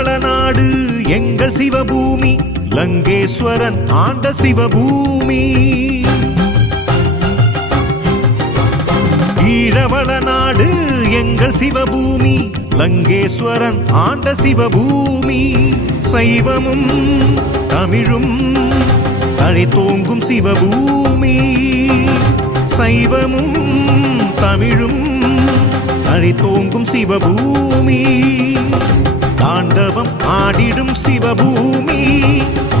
ஈழவள நாடு எங்கள் சிவபூமி, லங்கேஸ்வரன் ஆண்ட சிவபூமி. ஈழவள நாடு எங்கள் சிவபூமி, லங்கேஸ்வரன் ஆண்ட சிவபூமி. சைவமும் தமிழும் தழைத்தோங்கும் சிவபூமி. சைவமும் தமிழும் தழைத்தோங்கும் சிவபூமி. தாண்டவம் ஆடிடும் சிவபூமி,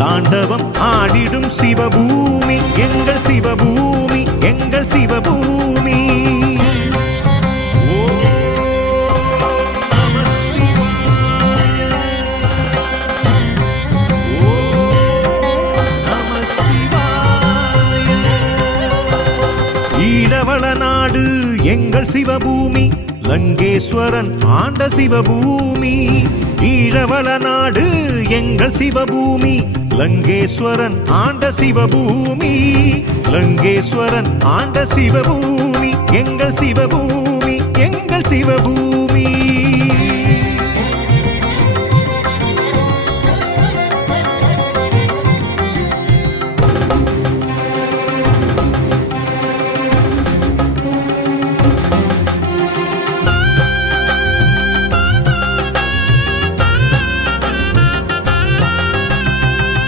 தாண்டவம் ஆடிடும் சிவபூமி. எங்கள் சிவபூமி, எங்கள் சிவபூமி. ஈழவள நாடு எங்கள் சிவபூமி, லங்கேஸ்வரன் ஆண்ட சிவபூமி. ஈழவள நாடு எங்கள் சிவபூமி, லங்கேஸ்வரன் ஆண்ட சிவபூமி. லங்கேஸ்வரன் ஆண்ட சிவபூமி, எங்கள் சிவபூமி, எங்கள் சிவபூமி.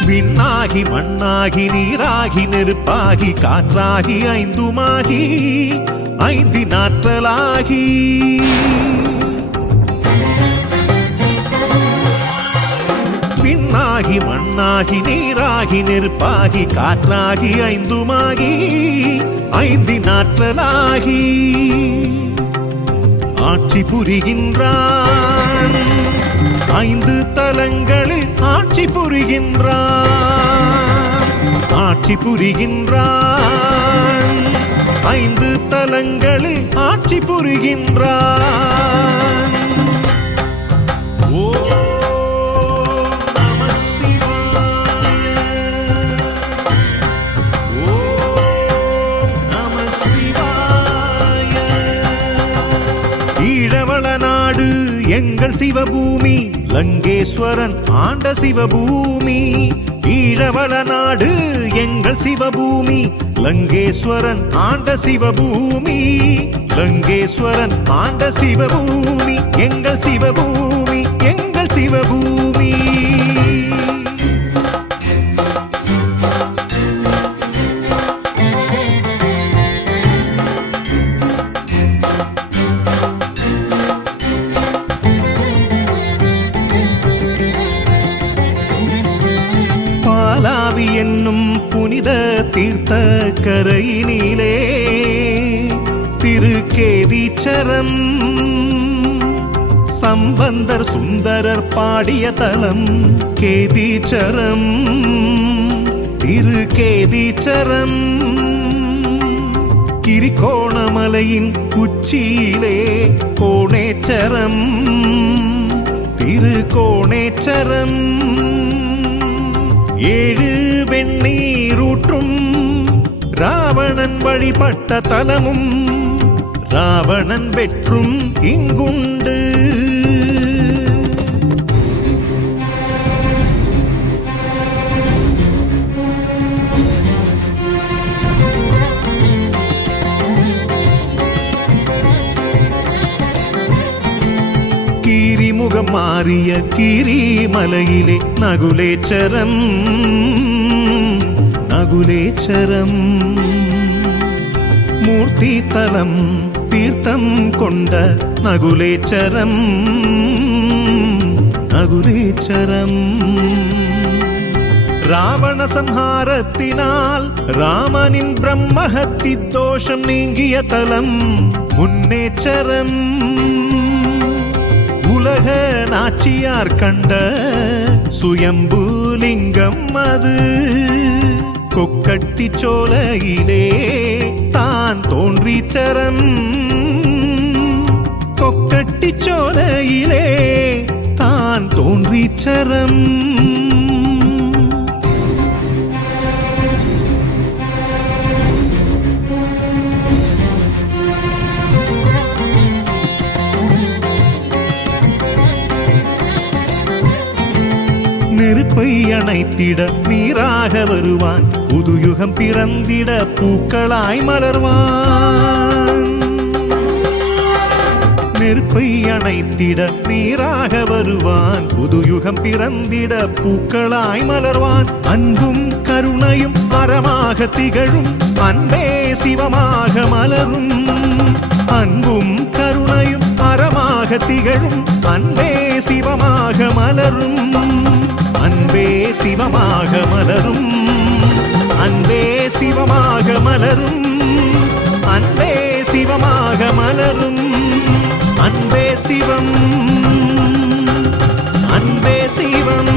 விண்ணாகி மண்ணாகி நீராகி நெருப்பாகி காற்றாகி ஐந்துமாகி ஐந்தினாற்றலாகி. விண்ணாகி மண்ணாகி நீராகி நெருப்பாகி காற்றாகி ஐந்துமாகி ஐந்தினாற்றலாகி. ஆட்சி புரிகின்றான் ஐந்து தலங்களில் ஆட்சி புரிகின்றான். ஆட்சி புரிகின்றான் ஐந்து தலங்களில் ஆட்சி புரிகின்றான். ஓ நம சிவாய, ஓ நம சிவாய. ஈழவள நாடு எங்கள் சிவபூமி, லங்கேஸ்வரன் ஆண்ட சிவபூமி. ஈழவள நாடு எங்கள் சிவபூமி, லங்கேஸ்வரன் ஆண்ட சிவபூமி. லங்கேஸ்வரன் ஆண்ட சிவபூமி, எங்கள் சிவபூமி, எங்கள் சிவபூமி. பாலாவி என்னும் புனித தீர்த்த கரையினிலே திருக்கேதீச்சரம், சம்பந்தர் சுந்தரர் பாடிய தலம் கேதீச்சரம். திருக்கேதீச்சரம் கிரிகோணமலையின் உச்சியிலே கோணேச்சரம். திருக்கோணேச்சரம் ஏழு வெண்ணீரூற்றும் ராவணன் வழிபட்ட தலமும் ராவணன் வெற்றும் இங்குண்டு. கீரிமுகம் மாறிய கீரிமலையிலே நகுலேச்சரம். நகுலேச்சரம் மூர்த்தி தலம் தீர்த்தம் கொண்ட நகுலேச்சரம். நகுலேச்சரம் ராவண சம்ஹாரத்தினால் ராமனின் பிரம்மஹத்தி தோஷம் நீங்கிய தலம் முன்னேச்சரம். உலக நாச்சியார் கண்ட சுயம்புலிங்கம் அது கொக்கட்டி சோலையிலே தான் தோன்றிச்சரம். கொக்கட்டி சோலையிலே தான் தோன்றிச்சரம். நெருப்பை அணைத்திட நீராக வருவான் புதுயுகம் பிறந்திட பூக்களாய் மலர்வான் நெருப்பை அணைத்திட நீராக வருவான் புதுயுகம் பிறந்திட பூக்களாய் மலர்வான் அன்பும் கருணையும் அறமாக திகழும் அன்பே சிவமாக மலரும் அன்பும் கருணையும் அறமாக திகழும் அன்பே சிவமாக மலரும் அன்பே சிவமாக மலரும் அன்பே சிவமாக மலரும் அன்பே சிவமாக மலரும் அன்பே சிவம் அன்பே சிவம்